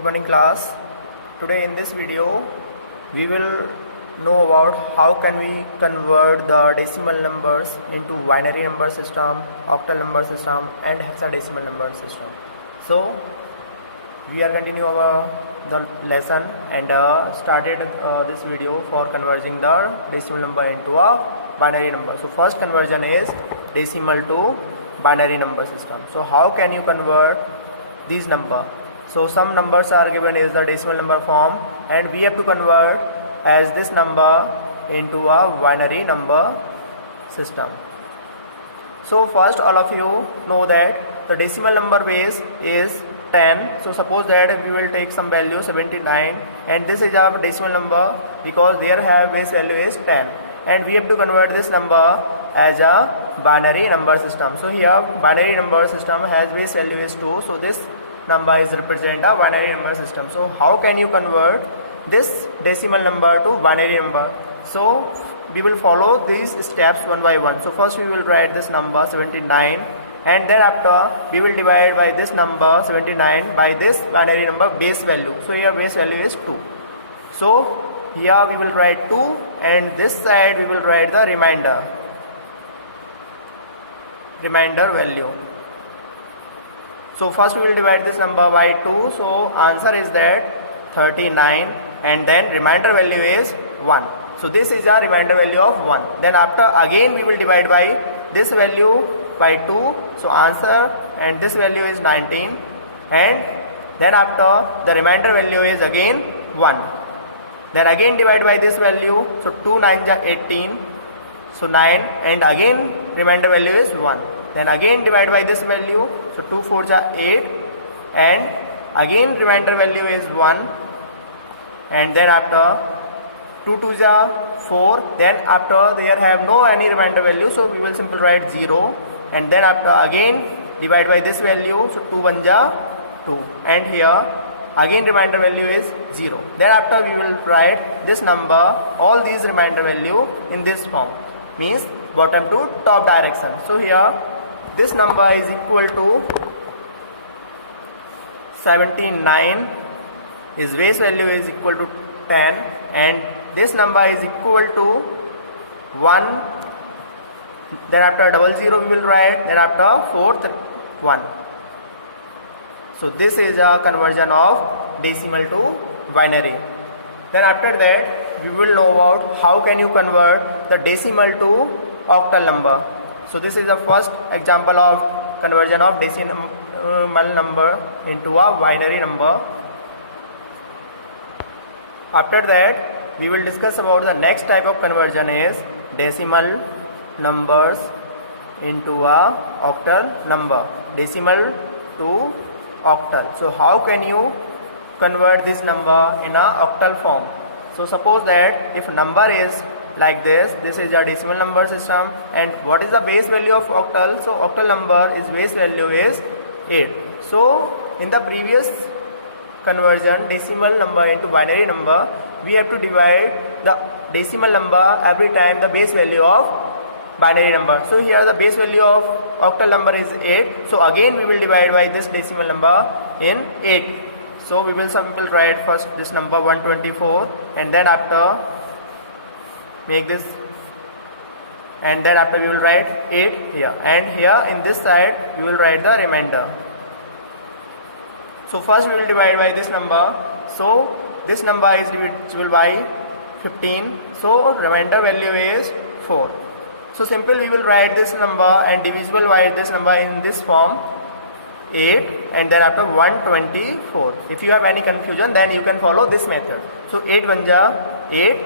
Good morning class. Today in this video we will know about how can we convert the decimal numbers into binary number system, octal number system and hexadecimal number system. So we are continue the lesson and started this video for converting the decimal number into a binary number. So first conversion is decimal to binary number system. So how can you convert these number? So some numbers are given is the decimal number form and we have to convert as this number into a binary number system. So first all of you know that the decimal number base is 10. So suppose that we will take some value 79 and this is our decimal number because their have base value is 10 and we have to convert this number as a binary number system. So here binary number system has base value is 2. So this number is represent a binary number system. So how can you convert this decimal number to binary number? So we will follow these steps one by one. So first we will write this number 79 and then after we will divide by this number 79 by this binary number base value. So here base value is 2. So here we will write 2 and this side we will write the remainder value. So first we will divide this number by 2. So answer is that 39 and then remainder value is 1. So this is a remainder value of 1. Then after again we will divide by this value by 2. So answer and this value is 19 and then after the remainder value is again 1. Then again divide by this value. So 2 9 is 18. So 9 and again remainder value is 1. Then again divide by this value. So 2 4 is 8 and again remainder value is 1 and then after 2 2 is 4. Then after there have no any remainder value, so we will simply write 0 and then after again divide by this value. So 2 1 is 2 and here again remainder value is 0. Then after we will write this number all these remainder value in this form, means bottom to top direction. So here this number is equal to 79, his base value is equal to 10 and this number is equal to 1. Then after 00 we will write, then after fourth 1. So this is a conversion of decimal to binary. Then after that we will know about how can you convert the decimal to octal number. So this is the first example of conversion of decimal number into a binary number. After that we will discuss about the next type of conversion is decimal numbers into a octal number. Decimal to octal. So how can you convert this number in a octal form? So suppose that if number is like this is a decimal number system and what is the base value of octal? So octal number is base value is 8. So in the previous conversion decimal number into binary number, we have to divide the decimal number every time the base value of binary number. So here the base value of octal number is 8. So again we will divide by this decimal number in 8. So we will simply write first this number 124 and then after make this and then after we will write 8 here and here in this side we will write the remainder. So first we will divide by this number. So this number is divisible by 15. So remainder value is 4. So simple we will write this number and divisible by this number in this form 8 and then after 124. If you have any confusion then you can follow this method. So 8 1 is 8.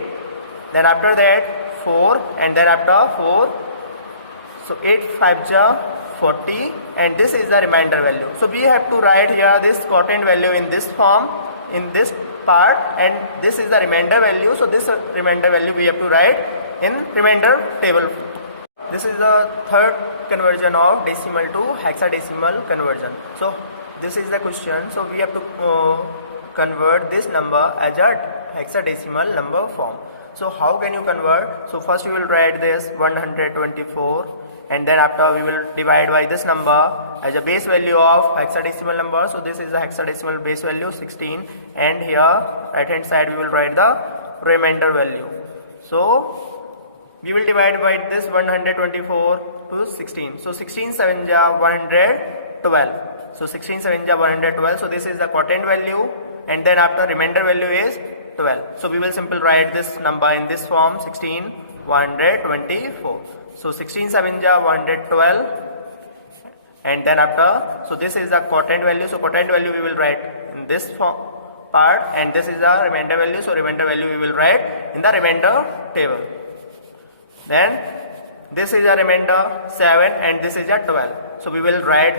Then after that 4 and then after 4. So 8 5 is 40 and this is the remainder value. So we have to write here this quotient value in this form in this part and this is the remainder value. So this remainder value we have to write in remainder table. This is the third conversion of decimal to hexadecimal conversion. So this is the question. So we have to convert this number as a hexadecimal number form. So how can you convert? So first we will write this 124 and then after we will divide by this number as a base value of hexadecimal number. So this is the hexadecimal base value 16, and here right hand side we will write the remainder value. So we will divide by this 124 to 16. So 16 7 ja 112. So 16 7 ja 112. So this is the quotient value, and then after remainder value is 12. So we will simply write this number in this form 16 124. So 16 7 ja 112, and then after, so this is the quotient value. So quotient value we will write in this form part, and this is the remainder value. So remainder value we will write in the remainder table. Then this is a remainder 7 and this is a 12. So we will write